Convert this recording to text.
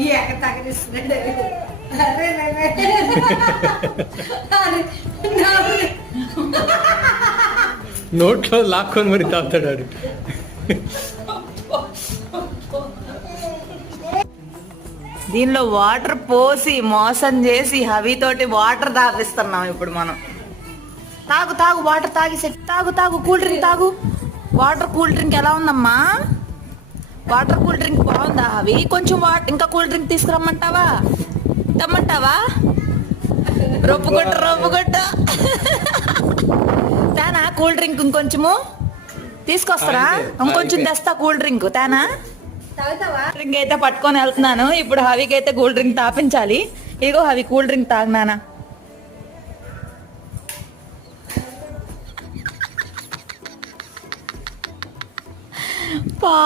ఈ ఎక్క తగలిస్తున్నాడు. అరే నోట్లో లాక్కొని మరి తాగుతాడు ఆడు. దీనిలో వాటర్ పోసి మోసం చేసి హవితోటి వాటర్ తాగిస్తున్నాం ఇప్పుడు మనం. తాగు తాగు వాటర్ తాగి సెట్ తాగు తాగు కూల్ డ్రింక్ తాగు. వాటర్ కూల్ డ్రింక్ ఎలా ఉందమ్మా? వాటర్ కూల్ డ్రింక్ బాగుందా హవి కొంచెం వాటర్ ఇంకా కూల్ డ్రింక్ తీసుకురమ్మంటావా? తెమ్మంటావా? రొప్పుగొట్టు రొప్పుగొట్టు. తేనా కూల్ డ్రింక్ ఇంకొంచెము? తీసుకొస్తారా? ఇంకొంచెం తెస్తా కూల్ డ్రింక్ తేనా? డ్రింక్ అయితే పట్టుకొని వెళ్తున్నాను. ఇప్పుడు హవికి అయితే కూల్ డ్రింక్ తాపించాలి. ఇగో హవి కూల్ డ్రింక్ తాగినానా పా